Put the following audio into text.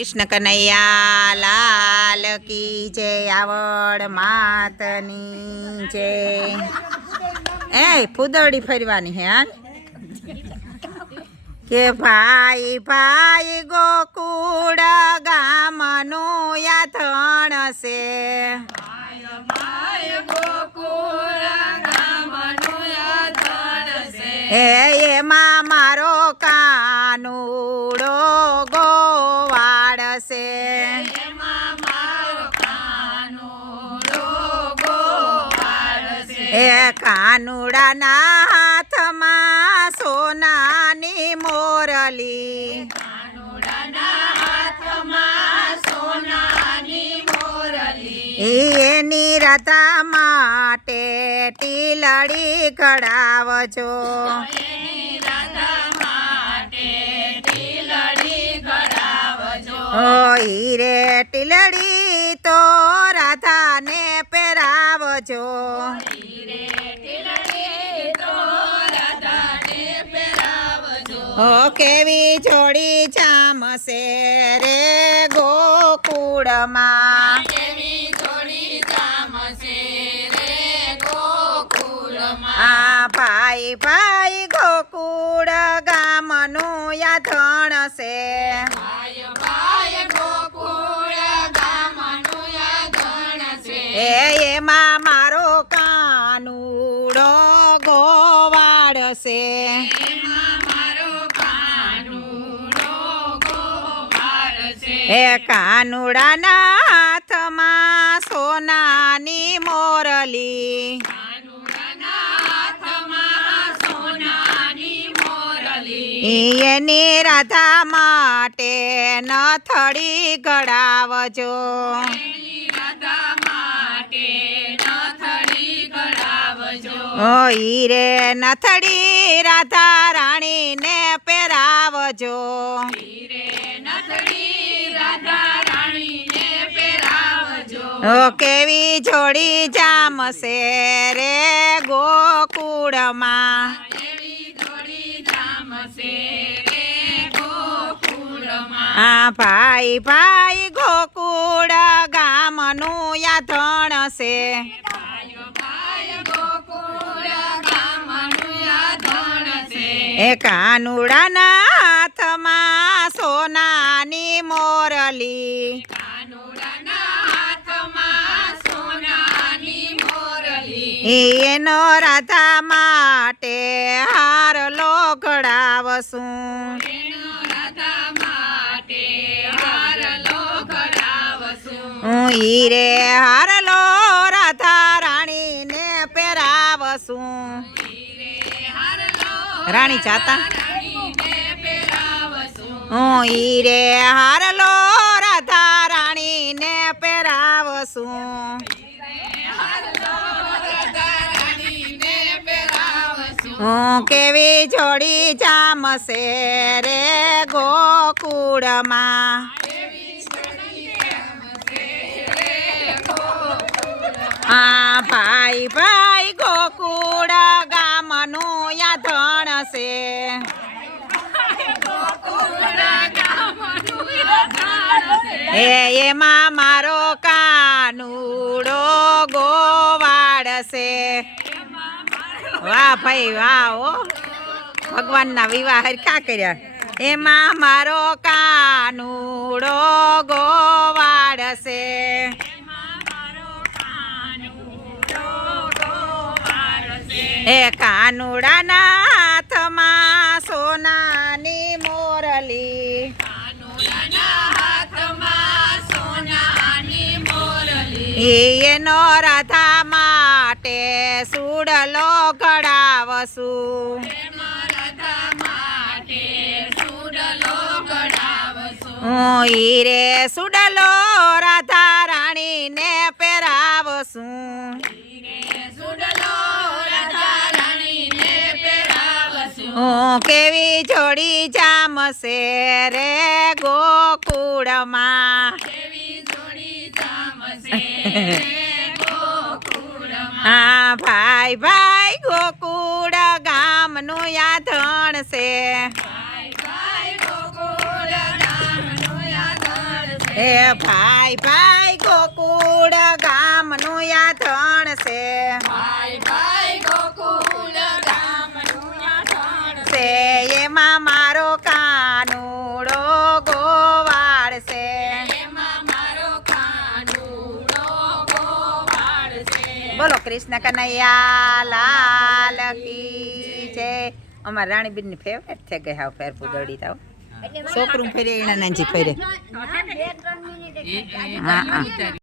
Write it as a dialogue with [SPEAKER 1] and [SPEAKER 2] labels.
[SPEAKER 1] કૃષ્ણ કનૈયા લાલ કી જય આવડ માતની જય. એ ફૂદડી ફરવાની હે હાલ. કે ભાઈ ભાઈ ગોકુળ યા યાથણ છે. હે એમાં એ કાનુડાના હાથમાં સોનાની મોરલી. એની રતા માટે ટીલડી કઢાવજો હીરે ટીલડી તો રાધાને પહેરાવજો. હો કેવી જોડી જામશે રે ગોકુળમાં. આ ભાઈ ભાઈ ગોકુળ ગામનું યાધણ છે. એ, એમાં મારો કાનુડો ગોવાડશે એ કાનુડાના હાથમાં સોનાની મોરલી. એની રાધા માટે ન થડી ગળાવજો. ઓ હીરે નથડી રાધા રાણીને પહેરાવજો. ઓ કેવી જોડી જામશે રે ગોકુળમાં. આ ભાઈ ભાઈ ગોકુળ ગામનું યાધણ છે. કાનુડાના હાથમાં સોનાની મોરલી. એનો રાધા માટે હારલો ઘડાવશું હું હીરે હારલો રાધા રાણીને પહેરાવશું. રાણી ચાતા હું હીરે હારલો, રાધા રાણીને પહેરાવશું. હું કેવી જોડી જામશે રે ગોકુળમાં? આ ભાઈ ભાઈ, ગોકુળ ગામનું યાધણ છે એ, એમાં મારો કાનુડો ગોવાડ છે વાહ ભાઈ, વાહ ઓ ભગવાનના વિવાહ હરખા કર્યા? એમાં મારો કાનુડો ગોવાડ છે એ, કાનુડાના એનો રાધા માટે સુડલો ઘડાવશું હું હીરે સુડલો રાધા રાણીને પહેરાવશું હું કેવી જોડી જામશે રે ગોકુળમાં. હા ભાઈ ભાઈ ગોકુળ ગામનું યાધણ છે. હે ભાઈ ભાઈ ગોકુળ કૃષ્ણ કનૈયા લાલ કી જય. અમારા રાણીબીનની ફેવરેટ છે ગઈ હાવ ફેર પૂદડી તાવ છોકરું ફેરે એના નાનજી ફેરે. હા હા.